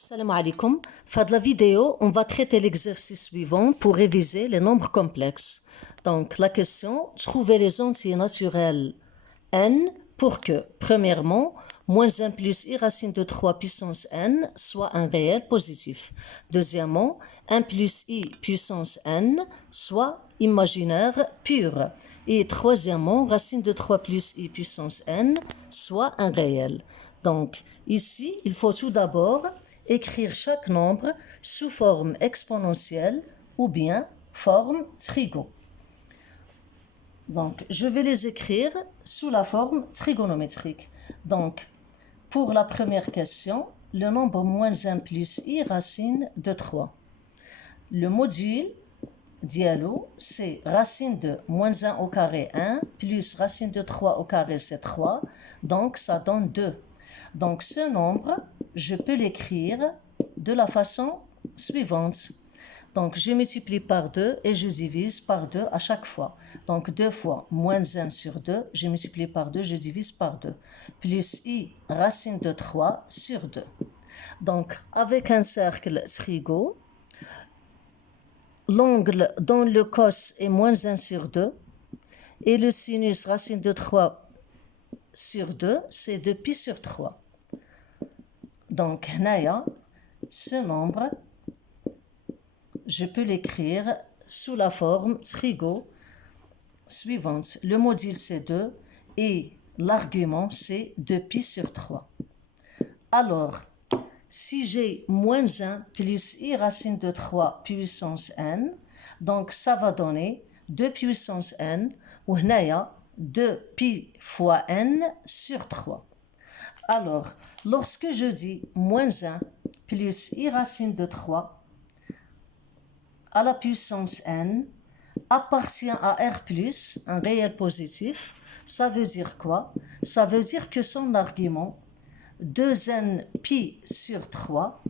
Salam alaikum. Fin de la vidéo, on va traiter l'exercice suivant pour réviser les nombres complexes. Donc, la question, trouver les entiers naturels n pour que, premièrement, moins 1 plus i racine de 3 puissance n soit un réel positif. Deuxièmement, 1 plus i puissance n soit imaginaire pur. Et troisièmement, racine de 3 plus i puissance n soit un réel. Donc, ici, il faut tout d'abord écrire chaque nombre sous forme exponentielle ou bien forme trigo. Donc, je vais les écrire sous la forme trigonométrique. Donc, pour la première question, le nombre moins 1 plus i racine de 3. Le module dialo, c'est racine de moins 1 au carré 1 plus racine de 3 au carré c'est 3. Donc, ça donne 2. Donc, ce nombre, je peux l'écrire de la façon suivante. Donc, je multiplie par 2 et je divise par 2 à chaque fois. Donc, 2 fois moins 1 sur 2, je multiplie par 2, je divise par 2. Plus i racine de 3 sur 2. Donc, avec un cercle trigo, l'angle dans le cos est moins 1 sur 2 et le sinus racine de 3 sur 2, c'est 2pi sur 3. Donc, Naya, ce nombre, je peux l'écrire sous la forme trigo suivante. Le module c'est 2 et l'argument c'est 2pi sur 3. Alors, si j'ai moins 1 plus i racine de 3 puissance n, donc ça va donner 2 puissance n, ou Naya, 2pi fois n sur 3. Alors, lorsque je dis moins 1 plus i racine de 3 à la puissance n appartient à R+, un réel positif, ça veut dire quoi? Ça veut dire que son argument 2n pi sur 3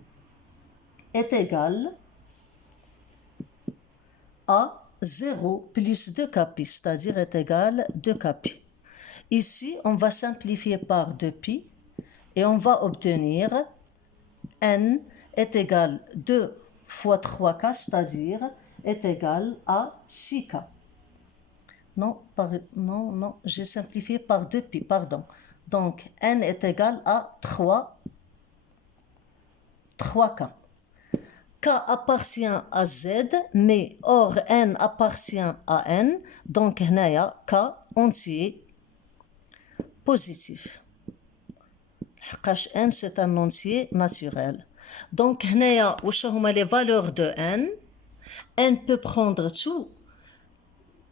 est égal à 0 plus 2kpi, c'est-à-dire est égal à 2kpi. Ici, on va simplifier par 2pi et on va obtenir n est égal à 2 fois 3k, c'est-à-dire est égal à 6k. Non, j'ai simplifié par 2pi, pardon. Donc, n est égal à 3k. K appartient à Z, mais or n appartient à n, donc هنايا K entier positif. n c'est un entier naturel. Donc هنايا واش هما les valeurs de n? N peut prendre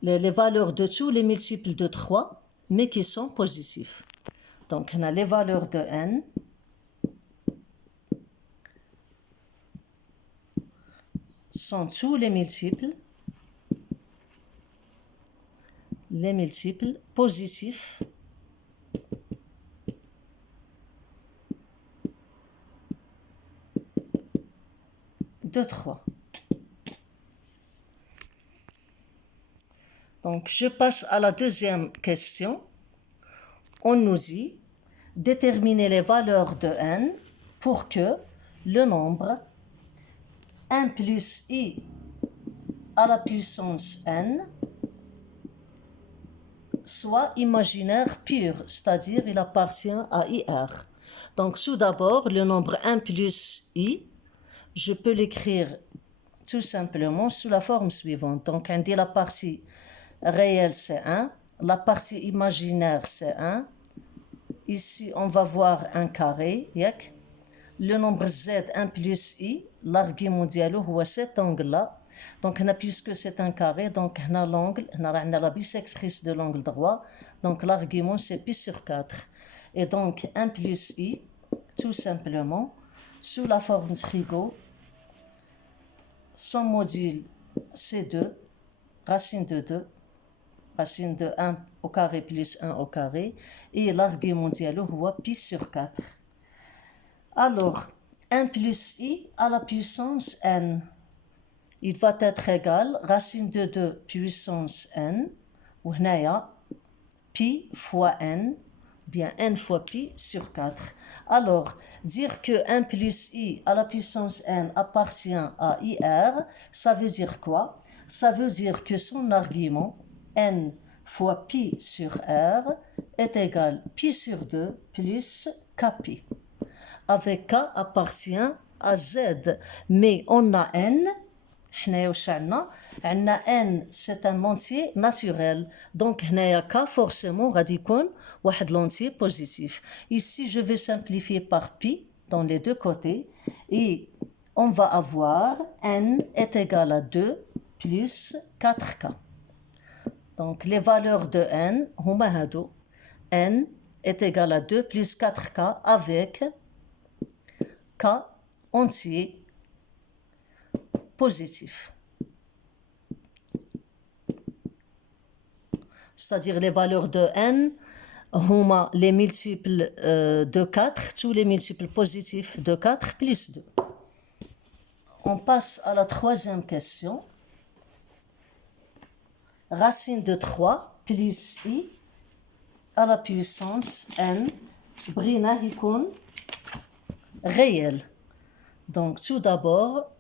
les valeurs de tous les multiples de 3, mais qui sont positifs. Donc, on a les valeurs de n sont tous les multiples positifs de 3. Donc, je passe à la deuxième question. On nous dit déterminer les valeurs de n pour que le nombre 1 plus i à la puissance n soit imaginaire pur, c'est-à-dire il appartient à IR. Donc, tout d'abord, le nombre 1 plus i, je peux l'écrire tout simplement sous la forme suivante. Donc, on dit la partie réelle, c'est 1. La partie imaginaire, c'est 1. Ici, on va voir un carré. Le nombre z, 1 plus i, l'argument dialo, c'est cet angle-là. Donc, puisque c'est un carré, donc on a l'angle, on a la bisectrice de l'angle droit. Donc, l'argument, c'est pi sur 4. Et donc, 1 plus i, tout simplement, sous la forme trigo, son module, c'est 2, racine de 2, racine de 1 au carré plus 1 au carré, et l'argument dialo, pi sur 4. Alors, 1 plus i à la puissance n, il va être égal racine de 2 puissance n, ou pi fois n, bien n fois pi sur 4. Alors, dire que 1 plus i à la puissance n appartient à IR, ça veut dire quoi? Ça veut dire que son argument, n fois pi sur r, est égal pi sur 2 plus kpi. Avec k appartient à z, mais on a n, n c'est un entier naturel, donc k forcément radicon واحد l'entier positif. Ici je vais simplifier par pi dans les deux côtés et on va avoir n est égal à 2 plus 4k. Donc les valeurs de n هما هادو, n est égal à 2 plus 4k avec k entier positif. C'est-à-dire les valeurs de n, les multiples de 4, tous les multiples positifs de 4 plus 2. On passe à la troisième question. Racine de 3 plus i à la puissance n, brina hikun réel. Donc tout d'abord,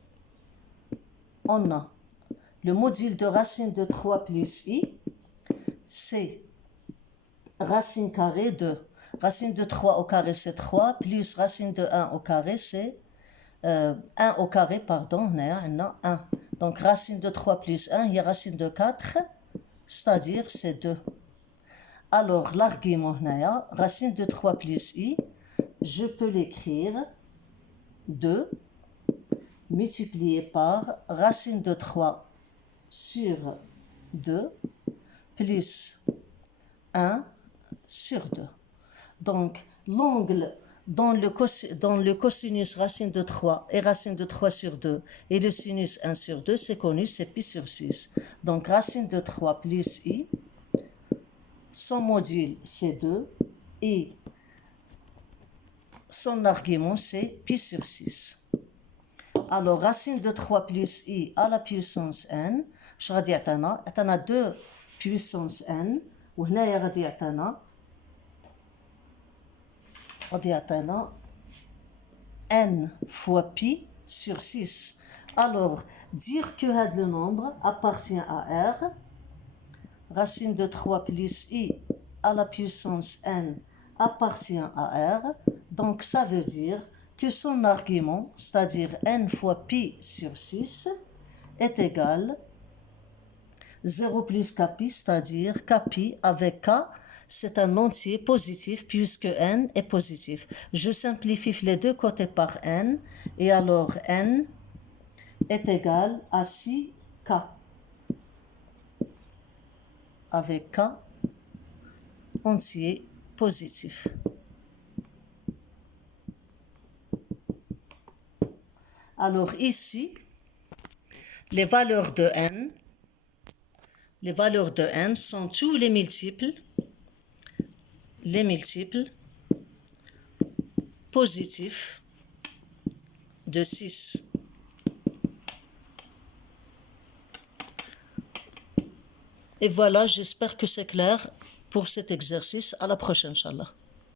on a le module de racine de 3 plus i, c'est racine carrée de racine de 3 au carré c'est 3 plus racine de 1 au carré c'est 1 au carré, pardon, 1. Donc racine de 3 plus 1, il y a racine de 4, c'est-à-dire c'est 2. Alors l'argument, racine de 3 plus i, je peux l'écrire 2 multiplié par racine de 3 sur 2 plus 1 sur 2. Donc, l'angle dans le cosinus racine de 3 et racine de 3 sur 2 et le sinus 1 sur 2, c'est connu, c'est pi sur 6. Donc, racine de 3 plus i, son module c'est 2 et son argument c'est pi sur 6. Alors, racine de 3 plus i à la puissance n, je vais dire que 2 puissance n, وهنا غادي يعطينا n fois pi sur 6. Alors, dire que le nombre appartient à R, racine de 3 plus i à la puissance n appartient à R, donc ça veut dire que son argument, c'est-à-dire n fois pi sur 6, est égal 0 plus kpi, c'est-à-dire kpi avec k, c'est un entier positif puisque n est positif. Je simplifie les deux côtés par n et alors n est égal à 6k avec k entier positif. Alors ici, les valeurs de n sont tous les multiples positifs de 6. Et voilà, j'espère que c'est clair pour cet exercice. À la prochaine, Inch'Allah.